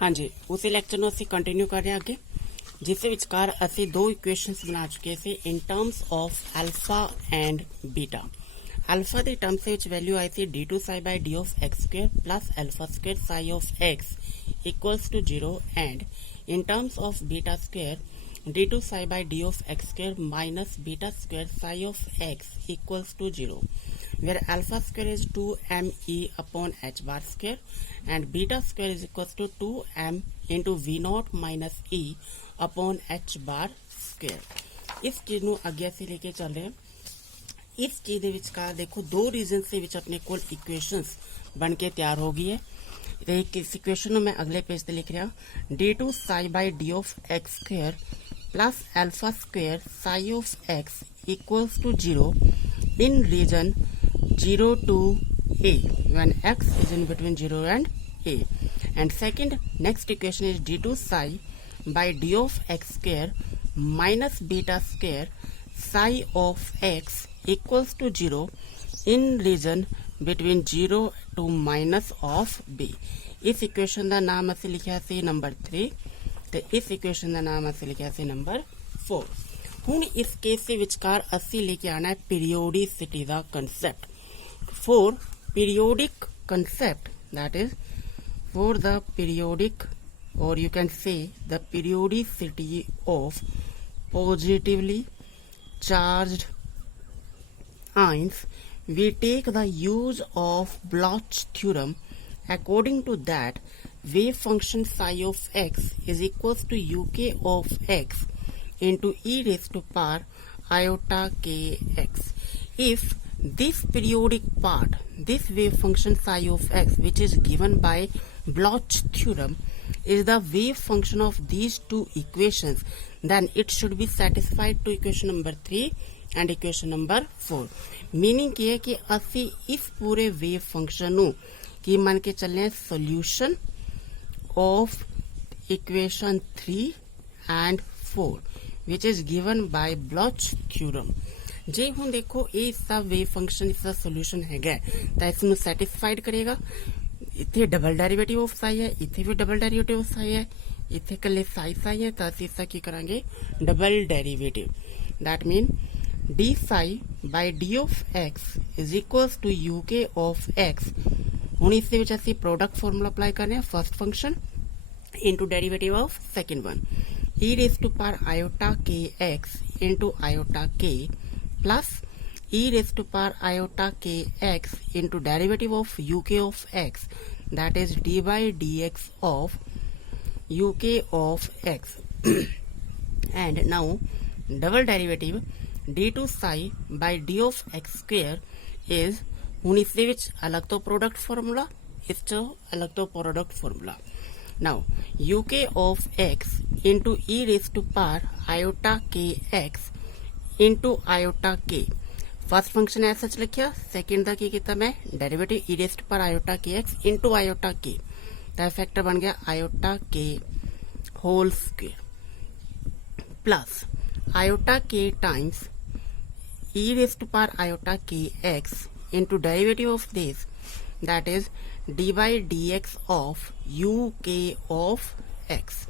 हाँ जी, उसी लैक्चर ਨੂੰ ਅਸੀਂ ਕੰਟੀਨਿਊ ਕਰ ਰਹੇ ਹਾਂ ਅੱਗੇ, ਜਿਸ ਦੇ ਵਿਚਕਾਰ ਅਸੀਂ ਦੋ ਇਕੁਏਸ਼ਨਸ ਬਣਾ ਚੁੱਕੇ ਸੀ in terms of alpha and beta. Alpha ਦੇ ਟਰਮਸ ਦੇ ਵਿੱਚ ਵੈਲਿਊ ਆਈ ਸੀ d2 psi by d of x square plus alpha square psi of x equals to 0 and in terms of beta square d2 psi by d of x square minus beta square psi of x equals to 0, where alpha square is 2me upon h bar square and beta square is equals to 2m into v naught minus e upon h bar square। इस चीज ਨੂੰ ਅੱਗੇ ਅਸੀਂ ਲੈ ਕੇ ਚੱਲ ਰਹੇ ਹਾਂ। इस चीज ਦੇ ਵਿਚਕਾਰ ਦੇਖੋ ਦੋ ਰੀਜ਼ਨਸ ਦੇ ਵਿੱਚ ਆਪਣੇ ਕੋਲ ਇਕੁਏਸ਼ਨਸ ਬਣ ਕੇ ਤਿਆਰ ਹੋ ਗਈ ਹੈ। ਤੇ ਇਸ ਇਕੁਏਸ਼ਨ ਨੂੰ ਮੈਂ ਅਗਲੇ ਪੇਜ ਤੇ ਲਿਖ ਰਿਹਾ d2 psi by d of x square plus alpha square psi of x equals to 0 in region 0 to a when x is in between 0 and a, and second next equation is d2 psi by d of x square minus beta square psi of x equals to 0 in region between 0 to minus of b। इस equation का नाम असी लिखा सी number 3 ते इस equation का नाम असी लिखा सी नंबर 4। हुण इस केस के विचकार असी लेके आना है पीरियोडिसिटी का concept for periodic concept, that is for the periodic or you can say the periodicity of positively charged ions, we take the use of Bloch theorem. According to that, wave function psi of x is equals to uk of x into e raised to power iota kx. If this periodic part, this wave function psi of x, which is given by Bloch theorem, is the wave function of these two equations, then it should be satisfied to equation number 3 and equation number 4। Meaning की है कि असी इस पूरे wave function नु की मान के चलने solution of equation 3 and 4 which is given by Bloch theorem. जे हुण देखो ये इसका वेव फंक्शन इसका सॉल्यूशन हैगा तो इसनू सैटिस्फाइड करेगा। इत्थे डबल डेरिवेटिव ऑफ साई है, इत्थे भी डबल डेरिवेटिव ऑफ साई है, इत्थे कल्ले साई साई है तो असीं इसका की करांगे double derivative. That mean d psi by d of x is equals to uk of x। हुण इस दे विच असीं प्रोडक्ट फॉर्मूला अप्लाई कर रहे हैं first function into derivative of second one e raised to power iota k x into iota k plus e raised to power iota k x into derivative of uk of x, that is d by dx of uk of x and now double derivative d2 psi by d of x square is, ਹੁਣ ਇਸ ਦੇ ਵਿੱਚ ਅਲੱਗ ਤੋਂ product formula, ਇਸ ਤੋਂ ਅਲੱਗ ਤੋਂ product formula. now uk of x into e raised to power iota kx into iota k। First function ऐसा सच लिखिया, सेकंड का की किया मैं derivative e raised to power iota kx into iota k, तो फैक्टर बन गया iota k whole square plus iota k times e raised to power iota kx into derivative of this, that is d by dx of uk of x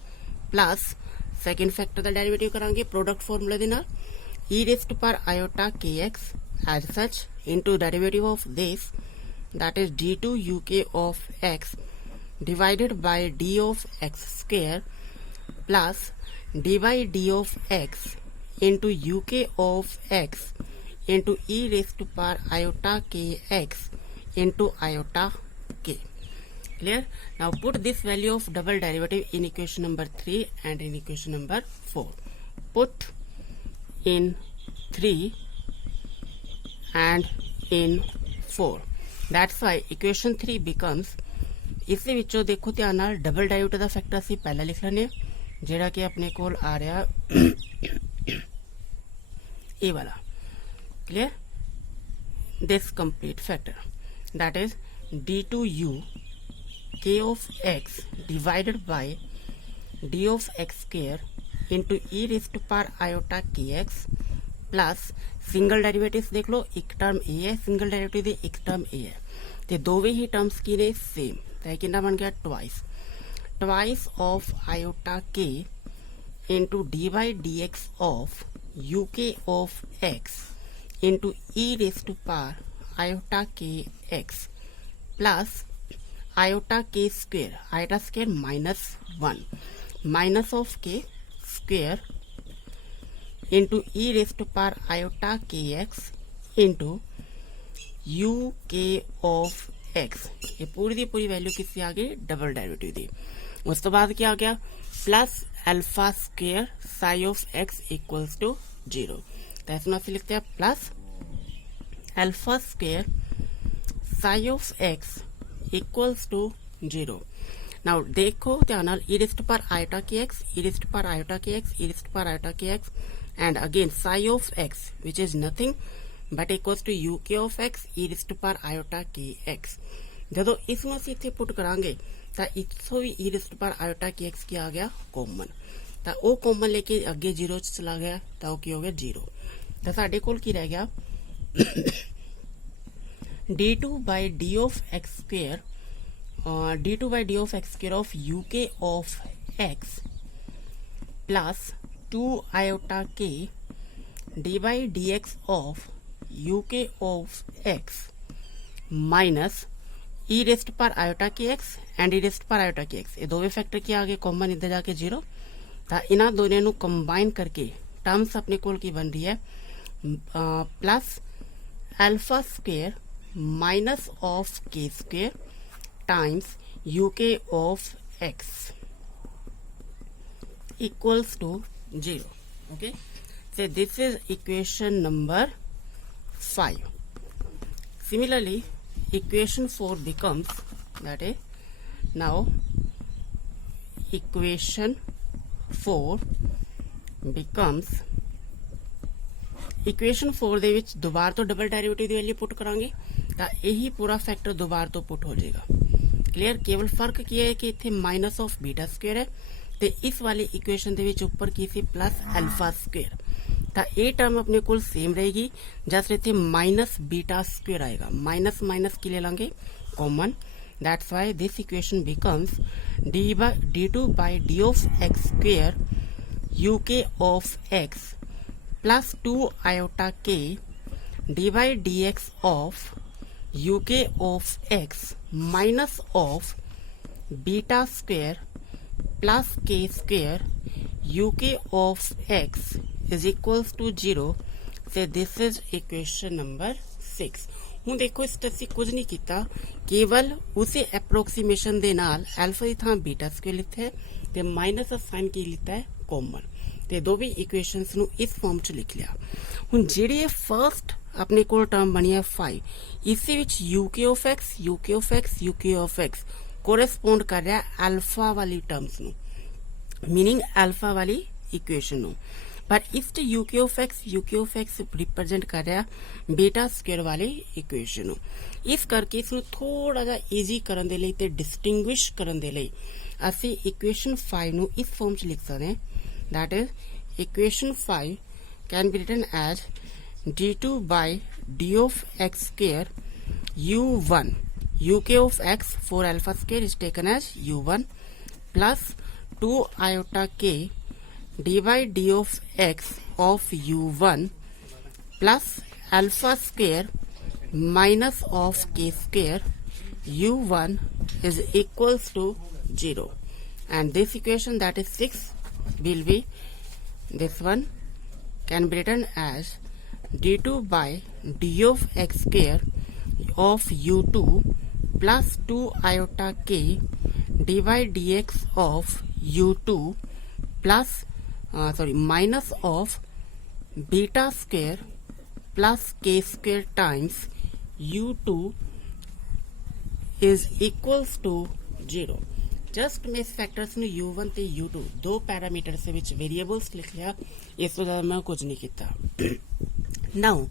plus second factor का derivative करांगे product formula दे नाल e raised to power iota kx as such into derivative of this, that is d2 uk of x divided by d of x square plus d by d of x into uk of x into e raised to power iota kx into iota k। Clear? Now put this value of double derivative in equation number 3 and in equation number 4। Put in 3 and in 4, that's why equation 3 becomes, इस विचों देखो ध्यान नाल double derivative का factor असीं पहला लिख लैने जिहड़ा कि अपने कोल आ रहा ए वाला। Clear? This complete factor, that is d2u k of x divided by d of x square into e raised to power iota kx plus single derivative देख लो, एक टर्म ए है, सिंगल डेरिवेटिव एक टर्म ए है, तो दोवे ही टर्म्स की ने same, तो कितना बन गया twice. twice of iota k into dy dx of uk of x into e raised to power iota k x plus iota k square, iota square minus 1 minus of k square into e raised to power iota kx into uk of x। ये पूरी दी पूरी value किसकी आ गई, double derivative दी। उस तो बाद क्या आ गया, plus alpha square psi of x equals to 0। तो इसमें ਅਸੀਂ लिखते हैं plus alpha square psi of x equals to 0। Now देखो ध्यान नाल e raised to power iota kx, e raised to power iota kx, e raised to power iota kx, and again psi of x which is nothing but equals to uk of x e raised to power iota kx। ਜਦੋਂ ਇਸ ਨੂੰ ਅਸੀਂ ਇੱਥੇ ਪੁੱਟ ਕਰਾਂਗੇ ਤਾਂ ਇੱਥੋਂ ਵੀ e raised to power iota kx ਕੀ ਆ ਗਿਆ, ਕਾਮਨ। ਤਾਂ ਉਹ ਕਾਮਨ ਲੈ ਕੇ ਅੱਗੇ 0 ਚ ਚਲਾ ਗਿਆ ਤਾਂ ਉਹ ਕੀ ਹੋ ਗਿਆ 0। ਤਾਂ ਸਾਡੇ ਕੋਲ ਕੀ ਰਹਿ ਗਿਆ d2 by d of x square d2 by d of x square of uk of x plus 2 iota k d by dx of uk of x minus e raised to power iota kx and e raised to power iota kx। ये दोवे factor क्या आ गए common, इधर जाके 0। तो इन्हों दोनों ਨੂੰ combine करके टर्म्स अपने कोल की बन रही है plus alpha square minus of के square times uk of x equals to 0। okay, so this is equation number 5। similarly equation 4 becomes, that is now equation 4 becomes equation 4 ਦੇ ਵਿੱਚ ਦੁਬਾਰਾ ਤੋਂ ਡਬਲ ਡੈਰੀਵੇਟਿਵ ਦੀ ਵੈਲਿਊ ਪੁੱਟ ਕਰਾਂਗੇ ਤਾਂ ਇਹੀ ਪੂਰਾ ਫੈਕਟਰ ਦੁਬਾਰਾ ਤੋਂ ਪੁੱਟ ਹੋ ਜਾਏਗਾ। क्लियर, केवल फर्क ਕੀ है कि इतने माइनस ऑफ बीटा स्क्वायर है तो इस वाली इक्वेशन ਦੇ ਵਿੱਚ ਉੱਪਰ ਕੀ ਸੀ प्लस अल्फा स्क्वायर। ਤਾਂ ਇਹ ਟਰਮ ਆਪਣੇ ਕੋਲ सेम रहेगी, जस्ट ਇੱਥੇ माइनस बीटा स्क्वायर आएगा, माइनस माइनस की ले लेंगे common. That's why this equation becomes d2 by d of x square uk of x plus 2 iota k d by dx of uk of x minus of beta square plus k square uk of x is equals to 0। so this is equation number 6। ਹੁਣ ਦੇਖੋ ਇਸ ਤੇ ਅਸੀਂ ਕੁਝ ਨਹੀਂ ਕੀਤਾ, ਕੇਵਲ ਉਸੇ ਐਪਰੋਕਸੀਮੇਸ਼ਨ ਦੇ ਨਾਲ ਅਲਫਾ ਦੀ ਥਾਂ ਬੀਟਾ ਸਕੁਅਰ ਲਿਖਿਆ ਹੈ ਤੇ ਮਾਈਨਸ ਦਾ ਸਾਈਨ ਕੀ ਲਿਖਤਾ ਹੈ ਕਾਮਨ, ਤੇ ਦੋਵੇਂ ਇਕੁਏਸ਼ਨਸ ਨੂੰ ਇਸ ਫਾਰਮ ਚ ਲਿਖ ਲਿਆ। ਹੁਣ ਜਿਹੜੀ ਇਹ ਫਰਸਟ ਆਪਣੇ ਕੋਲ ਟਰਮ ਬਣੀ ਹੈ 5, ਇਸੇ ਵਿੱਚ uk of x uk of x uk of x ਕੋਰੈਸਪੋਂਡ ਕਰ ਰਿਹਾ ਅਲਫਾ ਵਾਲੀ ਟਰਮਸ ਨੂੰ, मीनिंग अल्फा वाली इक्वेशन ਨੂੰ। पर इस uk of x रिप्रेजेंट कर रहा बीटा स्क्वायर वाली इक्वेशन ਨੂੰ। ਇਸ ਕਰਕੇ ਇਸ ਨੂੰ ਥੋੜਾ ਜਿਹਾ ਈਜ਼ੀ ਕਰਨ ਦੇ ਲਈ ਤੇ ਡਿਸਟਿੰਗੁਇਸ਼ ਕਰਨ ਦੇ ਲਈ ਅਸੀਂ ਇਕੁਏਸ਼ਨ 5 ਨੂੰ ਇਸ ਫਾਰਮ ਚ ਲਿਖ ਸਕਦੇ ਹਾਂ, that is equation 5 can be written as d2 by d of x square u1 uk of x for alpha square is taken as u1 plus 2 iota k d by d of x of u1 plus alpha square minus of k square u1 is equals to 0, and this equation, that is 6, will be, this one can be written as d2 by d of x square of u2 plus 2 iota k d by dx of u2 plus minus of beta square plus k square times u2 is equals to 0। Just मैं इस factors ਨੂੰ u1 ਤੇ u2 ਦੋ parameters ਦੇ ਵਿੱਚ variables ਲਿਖ ਲਿਆ, ਇਸ ਤੋਂ ਜ਼ਿਆਦਾ ਮੈਂ ਕੁਝ ਨਹੀਂ ਕੀਤਾ। ਨਾਓ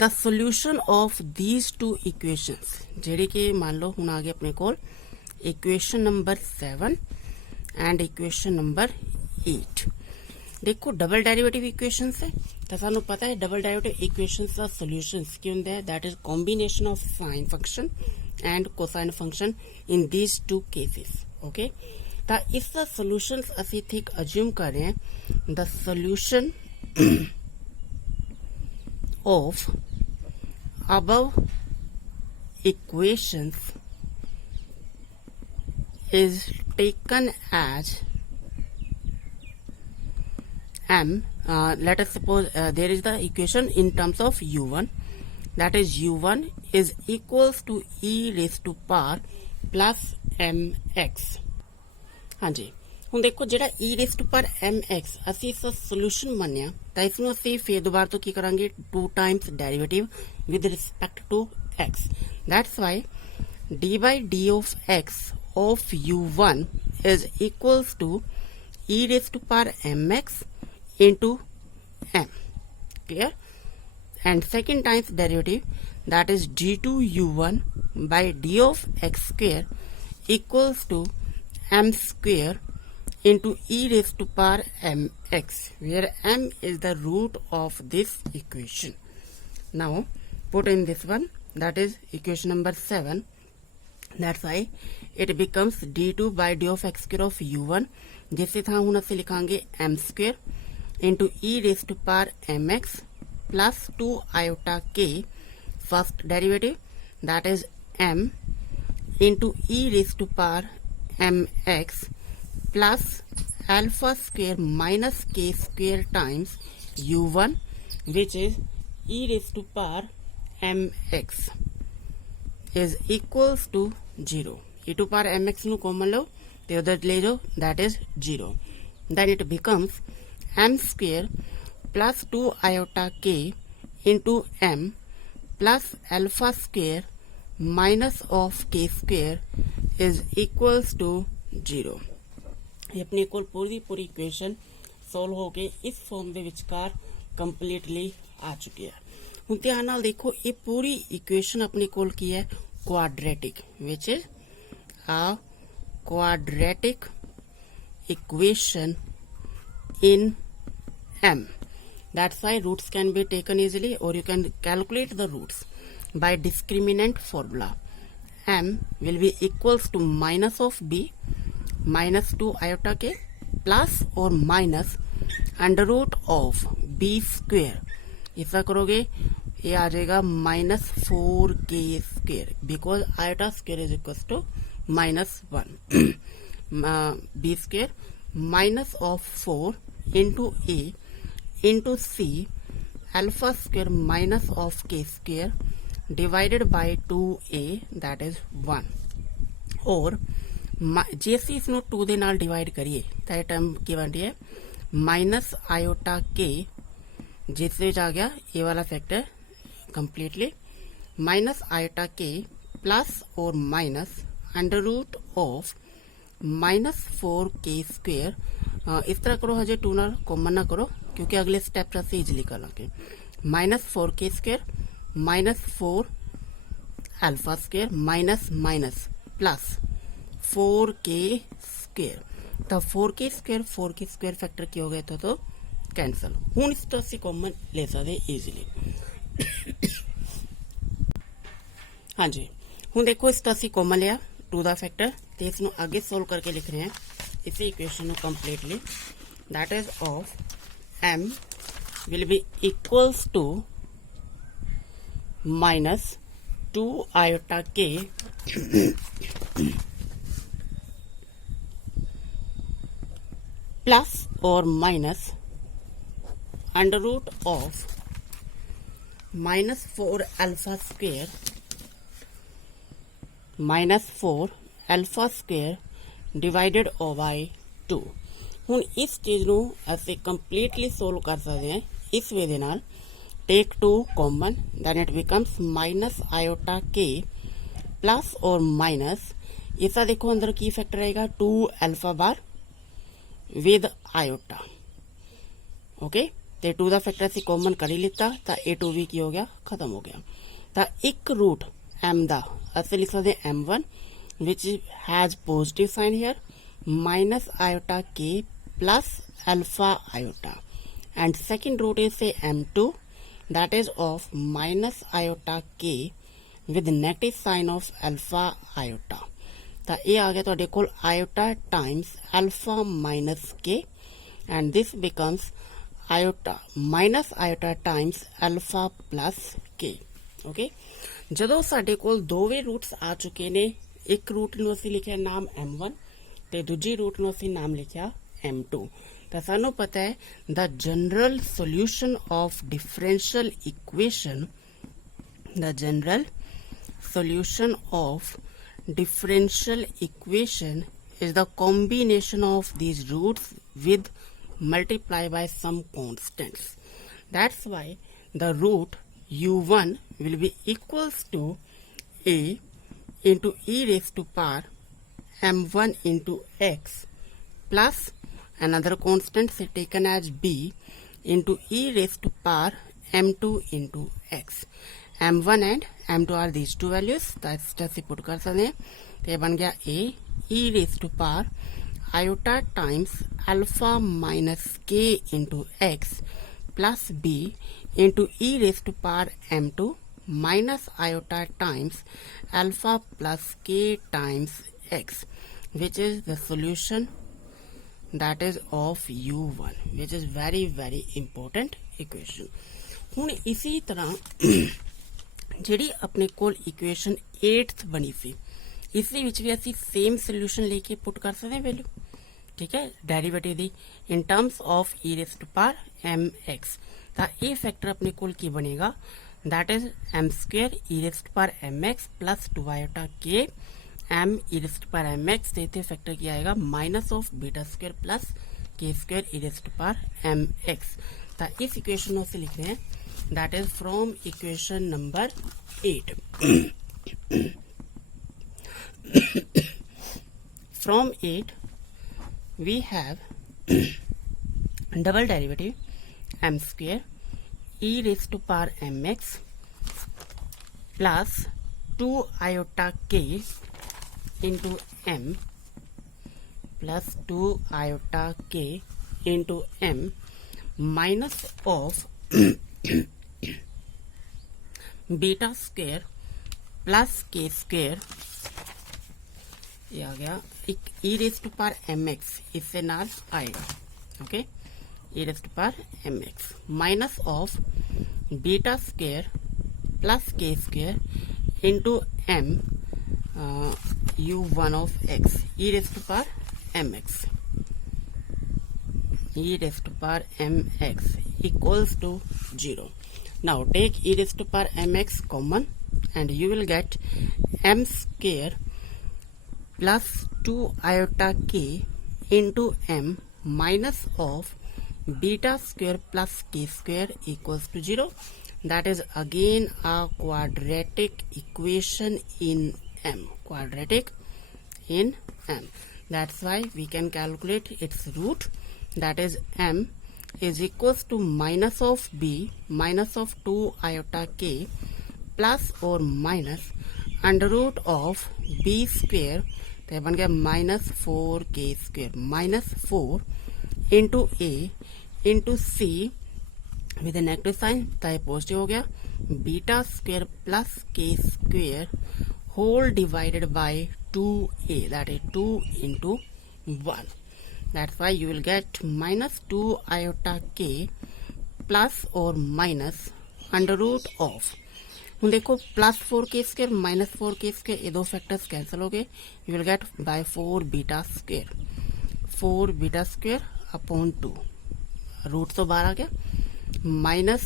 the solution of these two equations, ਜਿਹੜੇ ਕਿ ਮੰਨ ਲਓ ਹੁਣ ਆ ਗਏ ਆਪਣੇ ਕੋਲ equation number 7 and equation number 8। देखो डबल डेरिवेटिव इक्वेशंस है तो सानू पता है डबल डेरिवेटिव इक्वेशंस का सॉल्यूशंस की होंगे, that is combination of sine function and cosine function in these two cases. Okay, ਤਾਂ ਇਸ ਦਾ ਸੋਲੂਸ਼ਨਸ ਅਸੀਂ ਇੱਥੇ ਇੱਕ ਅਜ਼ਿਊਮ ਕਰ ਰਹੇ ਹਾਂ ਦ solution of above equations is taken as m. Let us suppose there is the equation in terms of u1, that is u1 is equals to e raised to power plus mx. हाँ जी, ਹੁਣ ਦੇਖੋ ਜਿਹੜਾ e raised to power mx ਅਸੀਂ ਇਸ ਦਾ solution ਮੰਨਿਆ ਤਾਂ ਇਸ ਨੂੰ ਅਸੀਂ ਫੇਰ ਦੁਬਾਰਾ ਤੋਂ ਕੀ ਕਰਾਂਗੇ 2 times derivative with respect to x. That's why d by d of x of u1 is equals to e raised to power mx into m. Clear? And second times derivative, that is d2 u1 by d of x square equals to m square into e raised to power mx, where m is the root of this equation. Now put in this one, that is equation number 7. That's why it becomes d2 by d of x square of u1, जिससे था ਹੁਣ ਅਸੀਂ ਲਿਖਾਂਗੇ m square into e raised to power mx plus 2 iota k first derivative, that is m into e raised to power mx plus alpha square minus k square times u1, which is e raised to power mx is equals to 0. e to power mx nu common लो ते उधर ले जाओ, that is 0. Then it becomes m square plus 2 iota k into m plus alpha square minus of k square is equals to 0. ਇਹ ਆਪਣੇ ਕੋਲ ਪੂਰੀ equation solve ਹੋ ਕੇ ਇਸ farm ਦੇ ਵਿਚਕਾਰ ਕੰਪਲੀਟਲੀ ਆ ਚੁੱਕੀ ਹੈ। ਹੁਣ ਧਿਆਨ ਨਾਲ ਦੇਖੋ ਇਹ ਪੂਰੀ ਇਕੁਏਸ਼ਨ ਆਪਣੇ ਕੋਲ ਕੀ ਹੈ ਕੁਆਡਰੈਟਿਕ, which is a quadratic equation in m. That's why roots can be taken easily, or you can calculate the roots by discriminant formula. M will be equals to minus of b minus 2 iota k plus or minus under root of b square. ऐसा करोगे ये आ जाएगा minus 4k square, because iota square is equals to minus 1. b square minus of 4 into a into c alpha square minus of k square divided by 2a, that is 1. और ਜੇ ਅਸੀਂ ਇਸ ਨੂੰ 2 ਦੇ ਨਾਲ ਡਿਵਾਈਡ ਕਰੀਏ ਤਾਂ ਇਹ ਟਰਮ ਕੀ ਬਣਦੀ ਹੈ ਮਾਈਨਸ ਆਇਓਟਾ k, ਜਿਸ ਵਿੱਚ ਆ ਗਿਆ ਇਹ ਵਾਲਾ factor completely minus iota k plus और minus under root of -4k square. इस तरह करो, हजे 2 नाल कॉमन ना करो क्योंकि अगले स्टेप असीं ईजिली कर लांगे। -4k square -4 alpha square minus minus plus 4k square. तो 4k स्क्वेयर फैक्टर की हो गया तो कैंसल। हुण इस तो असीं कॉमन ले सकते ईजिली। हाँ जी, हुण देखो इस तो असीं कॉमन लिया 2 का फैक्टर, तो इसनूं आगे सोल्व करके लिख रहे हैं इसी इक्वेशन को completely. That is of m will be equals to -2 iota k plus और minus under root of -4 alpha square -4 alpha square divided by 2। हुण इस चीज़ नूं असीं कंप्लीटली सोल्व कर सकते हैं इस वे दे नाल। Take 2 common, then it becomes minus iota के प्लस और माइनस इसका देखो अंदर की फैक्टर आएगा 2 अल्फा बार विद आयोटा। ओके, तो 2 का फैक्टर असीं कॉमन कर ही लिता, तो ए 2 भी की हो गया, खत्म हो गया। तो एक रूट m दा असीं लिख सकते m1 which has positive sign here minus iota के plus alpha iota, and second root is say m2 that is of minus iota k with negative sign of alpha iota, ਤਾਂ ਇਹ ਆ ਗਿਆ ਤੁਹਾਡੇ ਕੋਲ iota times alpha minus k and this becomes iota minus iota times alpha plus k okay ਜਦੋਂ ਸਾਡੇ ਕੋਲ ਦੋਵੇਂ ਰੂਟਸ ਆ ਚੁੱਕੇ ਨੇ ਇੱਕ ਰੂਟ ਨੂੰ ਅਸੀਂ ਲਿਖਿਆ ਨਾਮ m1 ਤੇ ਦੂਜੀ ਰੂਟ ਨੂੰ ਅਸੀਂ ਨਾਮ ਲਿਖਿਆ m2 ਤਾਂ ਸਾਨੂੰ ਪਤਾ ਹੈ the general solution of differential equation the general solution of differential equation is the combination of these roots with multiply by some constants. That's why the root u1 will be equals to a into e raised to power m1 into x plus another constant say taken as b into e raised to power m2 into x. m1 and m2 are these two values. That's just put कर सकते हैं तो ये बन गया a e raised to power iota times alpha minus k into x plus b into e raised to power m2 minus iota times alpha plus k times x, which is the solution that is of u1, which is very very important equation. ਹੁਣ ਇसी ਤਰ੍ਹਾਂ ਜਿਹੜੀ ਆਪਣੇ ਕੋਲ equation 8th ਬਣੀ ਸੀ ਇਸ ਦੇ ਵਿੱਚ ਵੀ ਅਸੀਂ ਸੇਮ ਸੋਲੂਸ਼ਨ ਲੈ ਕੇ ਪੁੱਟ ਕਰ ਸਕਦੇ ਹਾਂ ਵੈਲਿਊ ठीक है derivative the in terms of e raise to power mx ਤਾਂ ਇਹ ਫੈਕਟਰ ਆਪਣੇ ਕੋਲ ਕੀ ਬਣੇਗਾ that is m square e raised to power mx plus 2 iota k m e raised to power mx ਤੇ ਇੱਥੇ ਫੈਕਟਰ ਕੀ ਆਏਗਾ minus of beta square plus k square e raised to power mx ਤਾਂ ਇਸ equation ਨੂੰ ਅਸੀਂ ਲਿਖ ਰਹੇ ਹਾਂ that is from equation number 8 from 8 we have double derivative m square e raised to power mx plus 2 iota k into m plus 2 iota k into m minus of beta square plus k square ये आ गया एक e raised to power mx इससे नाल आएगा okay e raised to power mx minus of beta square plus k square into m u1 of x e raised to power mx e raised to power mx equals to 0. Now take e raised to power mx common and you will get m square plus 2 iota k into m minus of beta square plus k square equals to 0. That is again a quadratic equation in m. Quadratic in m. That's why we can calculate its root. That is m is equals to minus of b minus of 2 iota k plus or minus under root of b square तो बन गया minus 4k square minus 4 into A into C with negative sign तो ये positive हो गया beta square plus K square whole divided by 2a that is 2 into 1. That's why you will get minus 2 iota k plus or minus under root of ਹੁਣ देखो plus 4k square minus 4k square ये दो factors cancel हो गए you will get by 4 beta square upon 2 root तो बाहर आ गया minus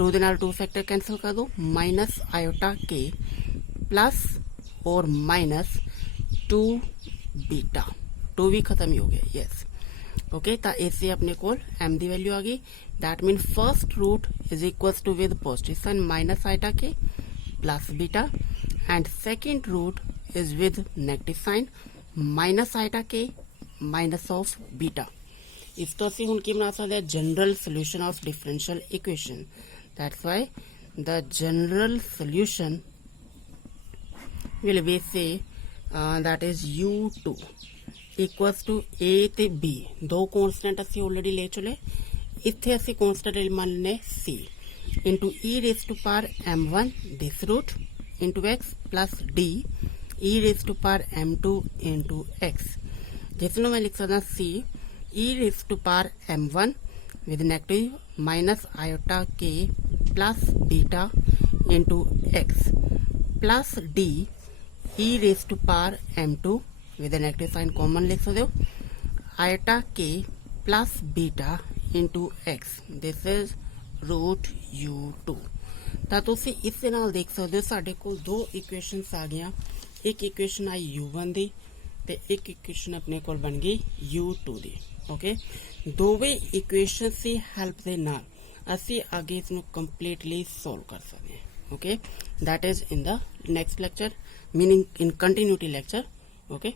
2 ਦੇ ਨਾਲ 2 फैक्टर कैंसिल कर दो माइनस आयोटा k प्लस और माइनस 2 बीटा 2 भी खत्म ही हो गया यस ओके तो इससे अपने को m की वैल्यू आ गई that means first root is equals to with positive sign minus iota k plus beta and second root is with negative sign minus iota k minus of beta. इस तो ਅਸੀਂ ਹੁਣ ਕੀ ਬਣਾ ਸਕਦੇ ਹਾਂ general solution of differential equation. That's why the general solution will be say that is u2 equals to a ਤੇ b ਦੋ constant ਅਸੀਂ already ਲੈ ਚੁੱਲੇ ਇੱਥੇ ਅਸੀਂ constant ਮੰਨ ਲਏ c into e raised to power m1 this root into x plus d e raised to power m2 into x, जिसनों मैं लिख सकता c e raised to power m1 with negative minus iota k plus beta into x plus d e raised to power m2 with a negative sign common लिख सकते हो iota k plus beta into x, this is root u2। ਤਾਂ ਤੁਸੀਂ ਇਸ ਦੇ ਨਾਲ ਦੇਖ ਸਕਦੇ ਹੋ ਸਾਡੇ ਕੋਲ ਦੋ ਇਕੁਏਸ਼ਨਸ ਆ ਗਈਆਂ, ਇੱਕ ਇਕੁਏਸ਼ਨ ਆਈ u1 ਦੀ ਤੇ ਇੱਕ ਇਕੁਏਸ਼ਨ ਆਪਣੇ ਕੋਲ ਬਣ ਗਈ u2 ਦੀ। ਓਕੇ, ਦੋਵੇਂ ਇਕੁਏਸ਼ਨਸ ਦੀ ਹੈਲਪ ਦੇ ਨਾਲ ਅਸੀਂ ਅੱਗੇ ਇਸ ਨੂੰ ਕੰਪਲੀਟਲੀ ਸੋਲਵ ਕਰ ਸਕਦੇ ਹਾਂ। Okay, that is in the next lecture, meaning in continuity lecture। okay।